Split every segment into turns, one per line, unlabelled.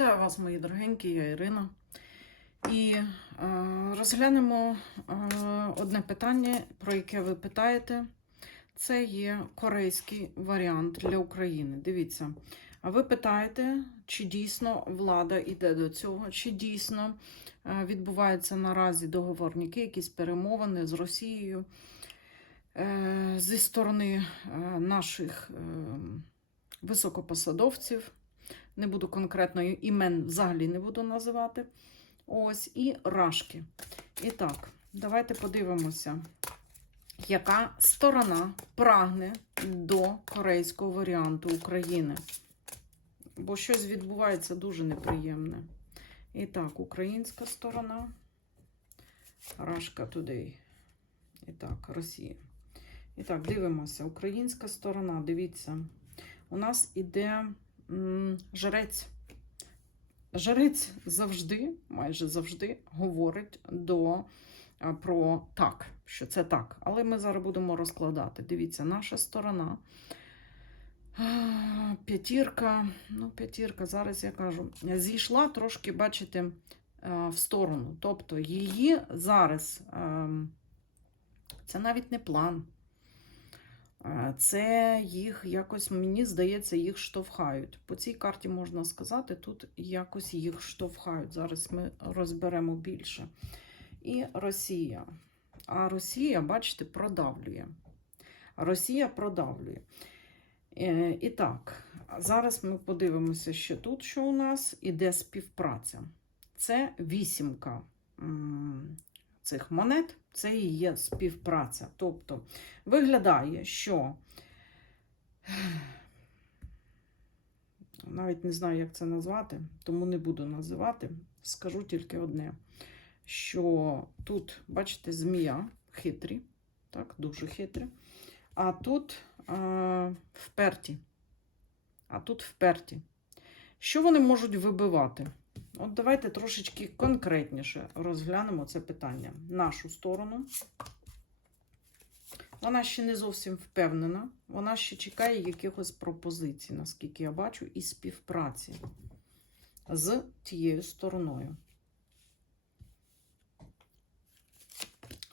Вітаю вас, мої дорогенькі, я Ірина. І е, розглянемо е, одне питання, про яке ви питаєте. Це є корейський варіант для України. Дивіться, ви питаєте, чи дійсно влада йде до цього, чи дійсно е, відбуваються наразі договорники, якісь перемовини з Росією е, зі сторони е, наших е, високопосадовців не буду конкретно імен взагалі не буду називати. Ось, і рашки. І так, давайте подивимося, яка сторона прагне до корейського варіанту України. Бо щось відбувається дуже неприємне. І так, українська сторона. Рашка Today. І так, Росія. І так, дивимося. Українська сторона, дивіться, у нас іде жрець. Жрець завжди, майже завжди, говорить до, про так, що це так. Але ми зараз будемо розкладати. Дивіться, наша сторона. П'ятірка, ну, п'ятірка, зараз я кажу, зійшла трошки, бачите, в сторону. Тобто її зараз, ем, це навіть не план. Е, Це їх якось, мені здається, їх штовхають. По цій карті можна сказати, тут якось їх штовхають. Зараз ми розберемо більше. І Росія. А Росія, бачите, продавлює. Росія продавлює. Е, І так, зараз ми подивимося, що тут, що у нас іде співпраця. Це вісімка цих монет, це і є співпраця. Тобто виглядає, що навіть не знаю, як це назвати, тому не буду називати. Скажу тільки одне: що тут, бачите, змія хитрі, так, дуже хитрі. А тут е, вперті. А тут вперті. Що вони можуть вибивати? От давайте трошечки конкретніше розглянемо це питання. Нашу сторону. Вона ще не зовсім впевнена. Вона ще чекає якихось пропозицій, наскільки я бачу, і співпраці з тією стороною.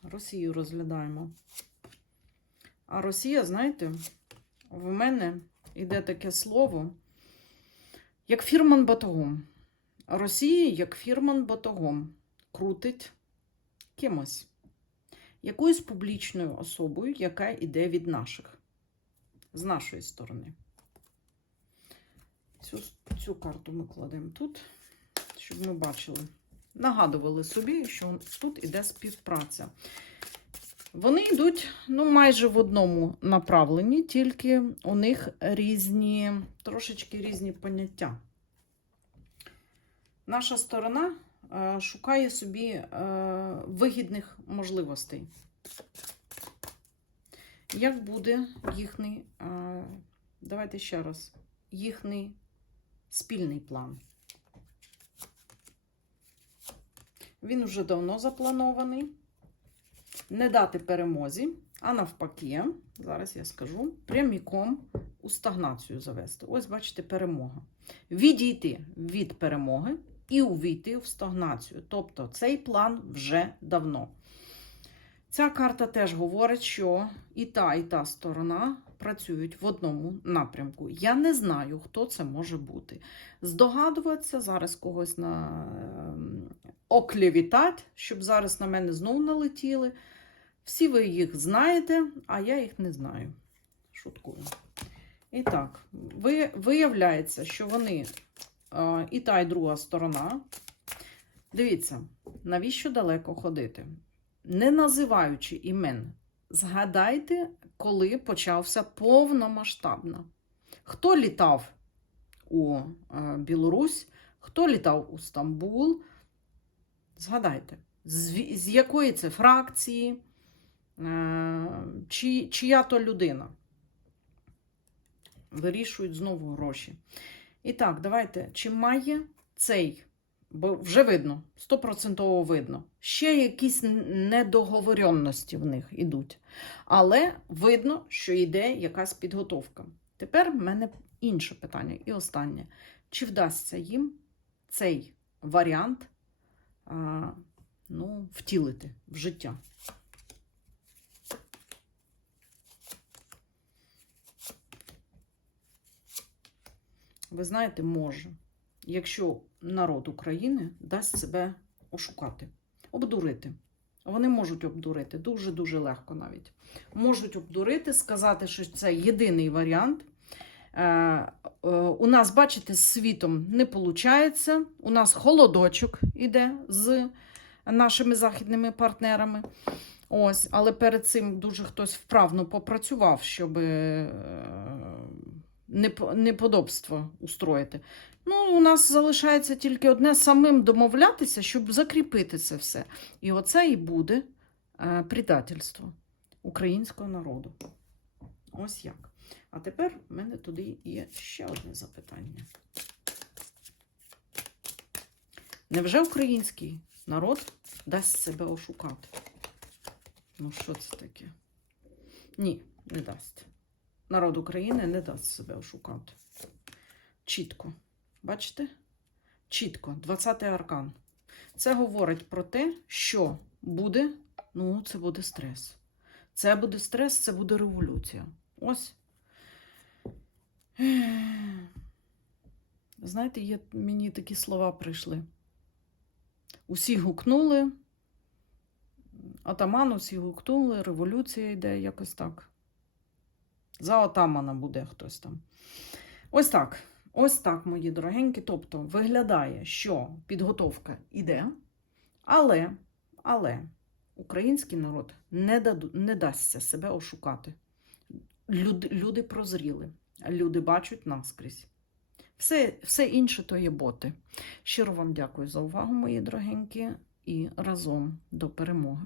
Росію розглядаємо. А Росія, знаєте, в мене йде таке слово, як фірман батогом. Росія, як фірман батогом, крутить кимось, якоюсь публічною особою, яка йде від наших, з нашої сторони. Цю, цю карту ми кладемо тут, щоб ми бачили. Нагадували собі, що тут іде співпраця. Вони йдуть ну, майже в одному направленні, тільки у них різні, трошечки різні поняття. Наша сторона е, шукає собі е, вигідних можливостей. Як буде їхній, е, давайте ще раз, їхній спільний план? Він вже давно запланований. Не дати перемозі, а навпаки, зараз я скажу, пряміком у стагнацію завести. Ось, бачите, перемога. Відійти від перемоги і увійти в стагнацію. Тобто цей план вже давно. Ця карта теж говорить, що і та, і та сторона працюють в одному напрямку. Я не знаю, хто це може бути. Здогадуватися, зараз когось на ем, щоб зараз на мене знову налетіли. Всі ви їх знаєте, а я їх не знаю. Шуткую. І так, виявляється, що вони і та, і друга сторона. Дивіться, навіщо далеко ходити? Не називаючи імен, згадайте, коли почався повномасштабно. Хто літав у е, Білорусь, хто літав у Стамбул? Згадайте, з, якої це фракції, е, чи, чия то людина. Вирішують знову гроші. І так, давайте, чи має цей, бо вже видно, стопроцентово видно, ще якісь недоговоренності в них ідуть. Але видно, що йде якась підготовка. Тепер в мене інше питання і останнє. Чи вдасться їм цей варіант а, ну, втілити в життя. Ви знаєте, може, якщо народ України дасть себе ошукати, обдурити. Вони можуть обдурити дуже-дуже легко навіть. Можуть обдурити, сказати, що це єдиний варіант. Е, е, у нас, бачите, з світом не виходить. У нас холодочок іде з нашими західними партнерами. Ось, але перед цим дуже хтось вправно попрацював, щоб е, неподобство устроїти. Ну, у нас залишається тільки одне самим домовлятися, щоб закріпити це все. І оце і буде е, предательство українського народу. Ось як. А тепер в мене туди є ще одне запитання. Невже український народ дасть себе ошукати? Ну, що це таке? Ні, не дасть. Народ України не дасть себе ошукати. Чітко. Бачите? Чітко, 20-й аркан. Це говорить про те, що буде, ну, це буде стрес. Це буде стрес, це буде революція. Ось. Знаєте, є, мені такі слова прийшли. Усі гукнули, атаман усі гукнули, революція йде якось так. За отамана буде хтось там. Ось так. Ось так, мої дорогенькі. Тобто, виглядає, що підготовка йде, але, але український народ не, даду, не дасться себе ошукати. Люди, люди прозріли, люди бачать наскрізь. Все, все інше то є боти. Щиро вам дякую за увагу, мої дорогенькі, і разом до перемоги.